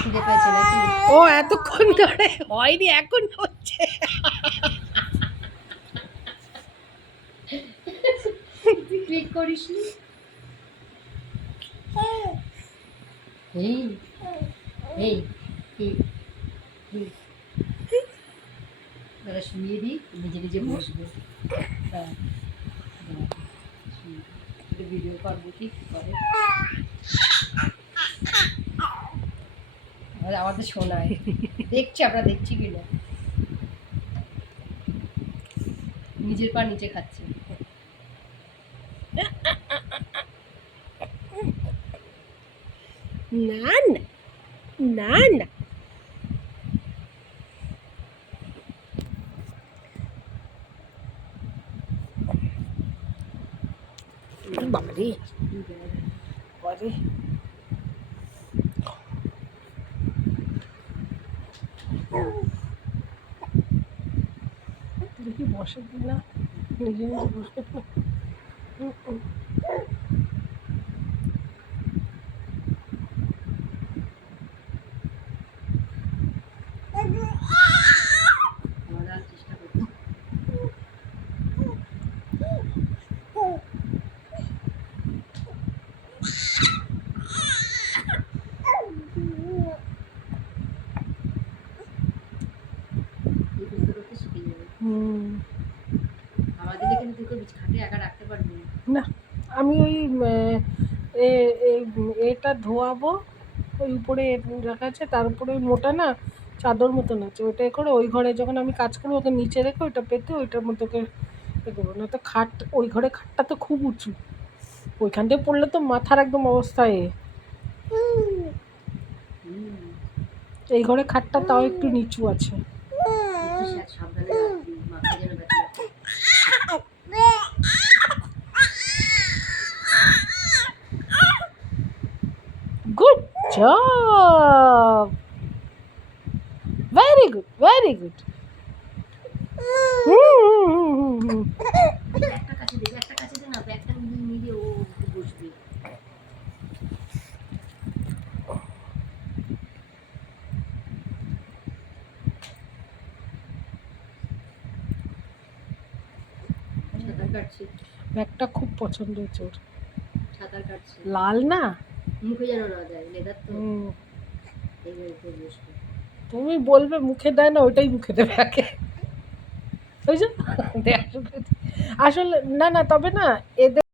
খিদে পেয়েছে নাকি? ও এতক্ষণ ধরে হয়নি, এখন হচ্ছে। ক্লিক করিসনি? এই এই দাদা শুয়ে দিই, নিজে নিজে বসবে। হ্যাঁ, ভিডিও করবো কি করে আমাদের শোনায়। দেখছি আমরা দেখছি কিনা, নিজের পা নিচে খাচ্ছে। না না না না, বাবারে বাবারে, দেখি বসে কিনা, নিজে নিজে বসে। চেষ্টা করছি। আমাদের এখানে তুই করবি, খাটে একা রাখতে পারবি না, আমি ওই এটা ধোয়াবো, ওই উপরে রাখা আছে, তার উপরে ওই মোটা না চাদর মতন আছে, ওইটাই করে ওই ঘরে যখন আমি কাজ করবো ওকে নিচে রেখে ওইটা পেতে ওইটার মধ্যে ওকে দেবো। না তো খাট, ওই ঘরে খাটটা তো খুব উঁচু, ওইখান থেকে পড়লে তো মাথার একদম অবস্থায়। এই ঘরে খাটটা তাও একটু নিচু আছে। Good job, very good very good. একটা কাছে দে, একটা কাছে দে না, ব্যাগটা নিয়ে ও বসবে। সাঁতার কাটছে, ব্যাগটা খুব পছন্দ হয়েছে ওর, সাঁতার কাটছে, লাল না, মুখে যেন না যায়, লেদার তো। তুমি বলবে মুখে দেয় না, ওইটাই মুখে দেবে আগে, বুঝছো? আসলে না না, তবে না এদের